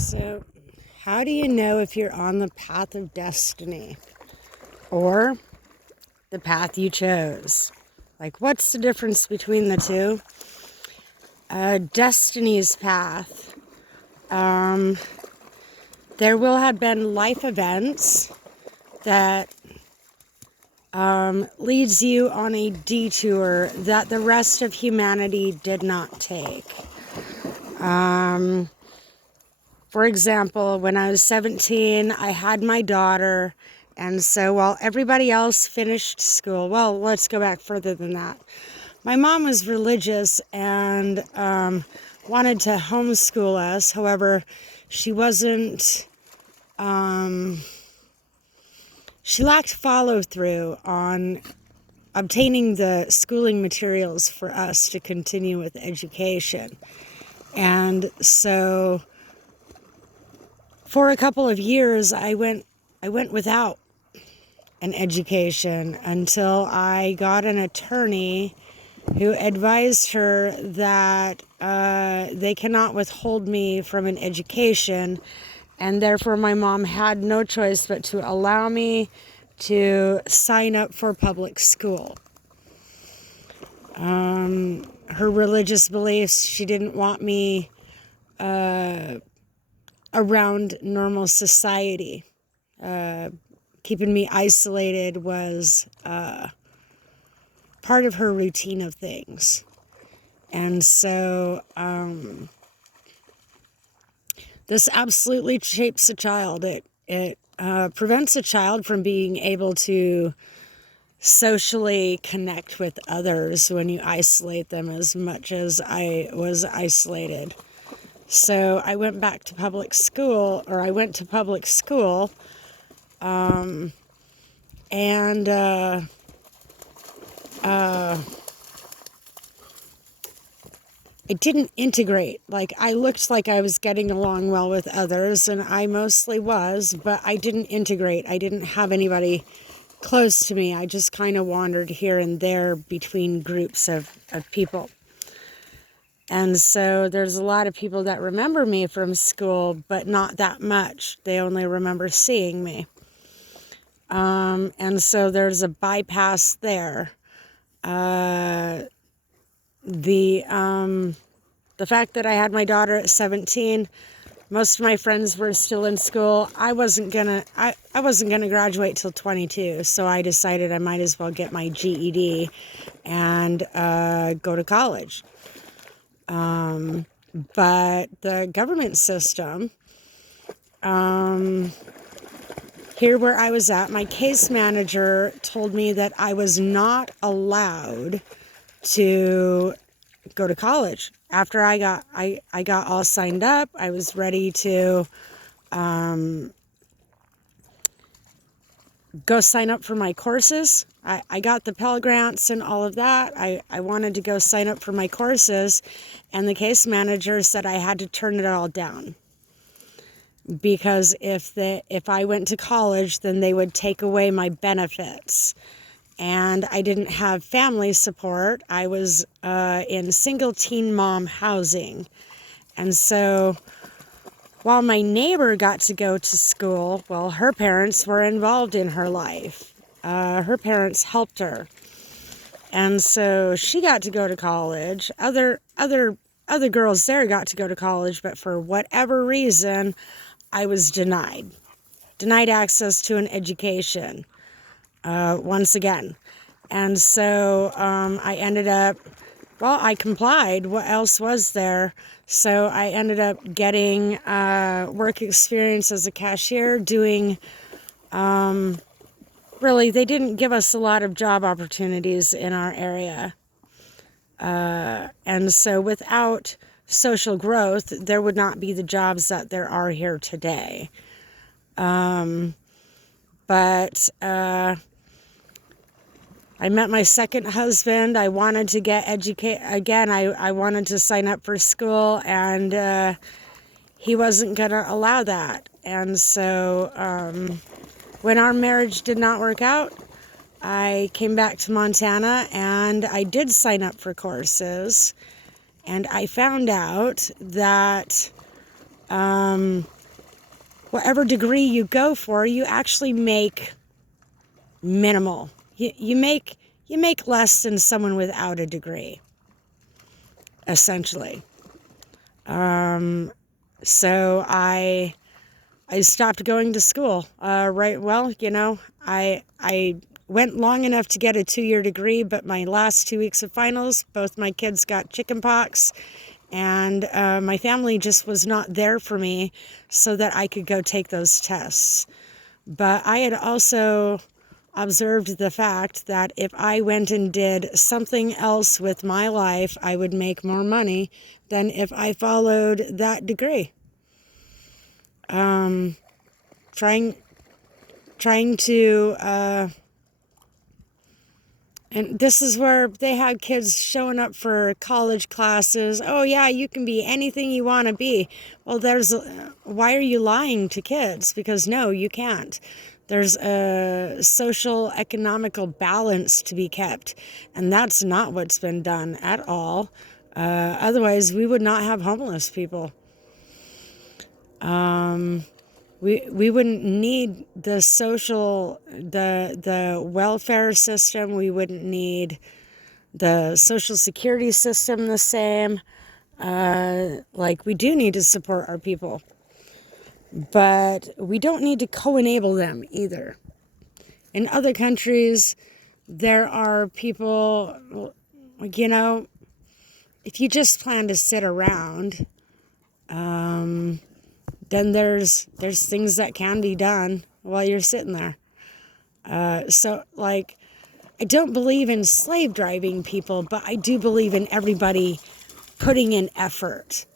So, how do you know if you're on the path of destiny or the path you chose? Like, what's the difference between the two? Destiny's path. There will have been life events that leads you on a detour that the rest of humanity did not take. For example, when I was 17, I had my daughter, and so while everybody else finished school, well, let's go back further than that. My mom was religious and wanted to homeschool us. However, she wasn't, she lacked follow-through on obtaining the schooling materials for us to continue with education. And so for a couple of years, I went without an education until I got an attorney who advised her that they cannot withhold me from an education, and therefore my mom had no choice but to allow me to sign up for public school. Her religious beliefs, she didn't want me around normal society. Keeping me isolated was part of her routine of things. And so this absolutely shapes a child. It prevents a child from being able to socially connect with others when you isolate them as much as I was isolated. So I went back to public school, or I went to public school, and it didn't integrate. Like, I looked like I was getting along well with others, and I mostly was, but I didn't integrate. I didn't have anybody close to me. I just kind of wandered here and there between groups of people. And so there's a lot of people that remember me from school, but not that much. They only remember seeing me. And so there's a bypass there. The fact that I had my daughter at 17, most of my friends were still in school. I wasn't gonna graduate till 22, so I decided I might as well get my GED and go to college. But the government system, here where I was at, my case manager told me that I was not allowed to go to college. After I got all signed up, I was ready to go sign up for my courses. I got the Pell Grants and all of that. I wanted to go sign up for my courses, and the case manager said I had to turn it all down. Because if I went to college, then they would take away my benefits. And I didn't have family support. I was in single teen mom housing. And so while my neighbor got to go to school, well, her parents were involved in her life. Her parents helped her. And so she got to go to college. Other girls there got to go to college, but for whatever reason, I was denied access to an education, once again. And so I ended up, well, I complied. What else was there? So I ended up getting work experience as a cashier, doing, really, they didn't give us a lot of job opportunities in our area. And so without social growth, there would not be the jobs that there are here today. But I met my second husband. I wanted to get educated again. I wanted to sign up for school, and he wasn't going to allow that. And so when our marriage did not work out, I came back to Montana, and I did sign up for courses. And I found out that whatever degree you go for, you actually make minimal. You make less than someone without a degree, essentially. So I stopped going to school. Right. Well, I went long enough to get a 2-year degree, but my last 2 weeks of finals, both my kids got chicken pox, and my family just was not there for me so that I could go take those tests. But I had also observed the fact that if I went and did something else with my life, I would make more money than if I followed that degree. Trying to, and this is where they had kids showing up for college classes. Oh yeah, you can be anything you want to be. Well, why are you lying to kids? Because no, you can't. There's a social economical balance to be kept, and that's not what's been done at all. Otherwise, we would not have homeless people. We wouldn't need the welfare system. We wouldn't need the social security system the same. Like, we do need to support our people, but we don't need to co-enable them either. In other countries, there are people, if you just plan to sit around, then there's things that can be done while you're sitting there. So, like, I don't believe in slave driving people, but I do believe in everybody putting in effort.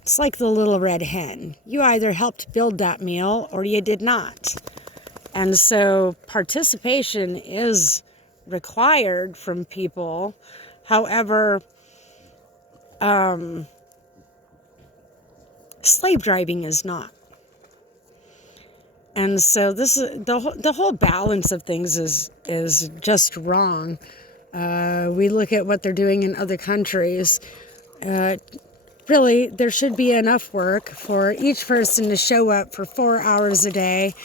It's like the little red hen. You either helped build that meal or you did not. And so participation is required from people. However, slave driving is not. And so this is the whole balance of things is just wrong. We look at what they're doing in other countries. Really, there should be enough work for each person to show up for 4 hours a day,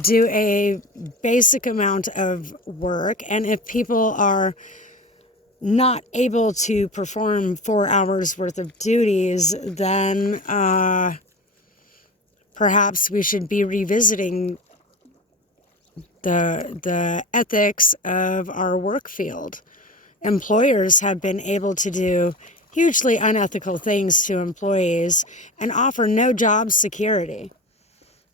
do a basic amount of work, and if people are not able to perform 4 hours worth of duties, then perhaps we should be revisiting the ethics of our work field. Employers have been able to do hugely unethical things to employees and offer no job security.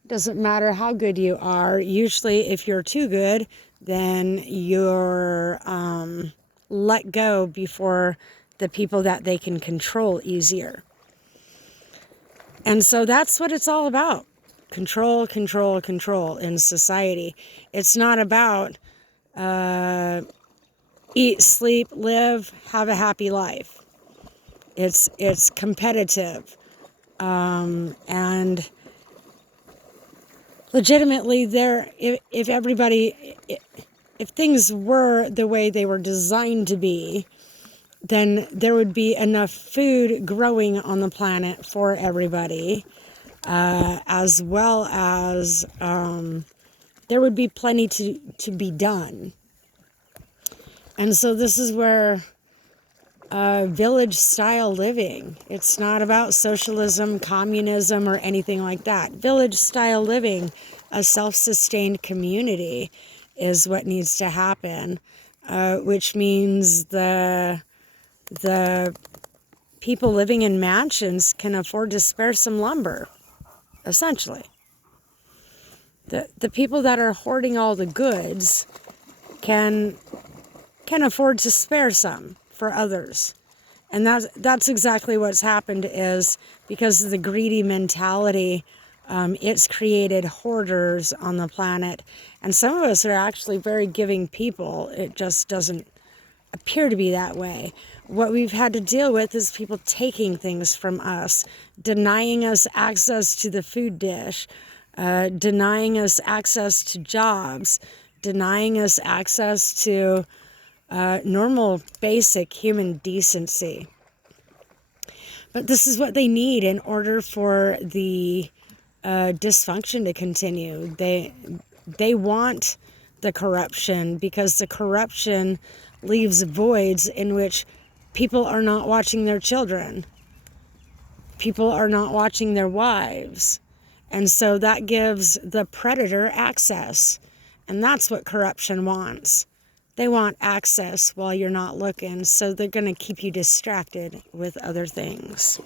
Doesn't matter how good you are. Usually, if you're too good, then you're let go before the people that they can control easier. And so that's what it's all about. Control, control, control in society. It's not about eat, sleep, live, have a happy life. It's competitive. And legitimately, if things were the way they were designed to be, then there would be enough food growing on the planet for everybody, as well as there would be plenty to be done. And so this is where village-style living, it's not about socialism, communism, or anything like that. Village-style living, a self-sustained community, is what needs to happen, which means the people living in mansions can afford to spare some lumber, essentially. The people that are hoarding all the goods can afford to spare some for others. And that's exactly what's happened, is because of the greedy mentality, it's created hoarders on the planet. And some of us are actually very giving people. It just doesn't appear to be that way. What we've had to deal with is people taking things from us, denying us access to the food dish, denying us access to jobs, denying us access to normal, basic human decency. But this is what they need in order for the dysfunction to continue. They want the corruption because the corruption leaves voids in which people are not watching their children. People are not watching their wives. And so that gives the predator access. And that's what corruption wants. They want access while you're not looking. So they're going to keep you distracted with other things.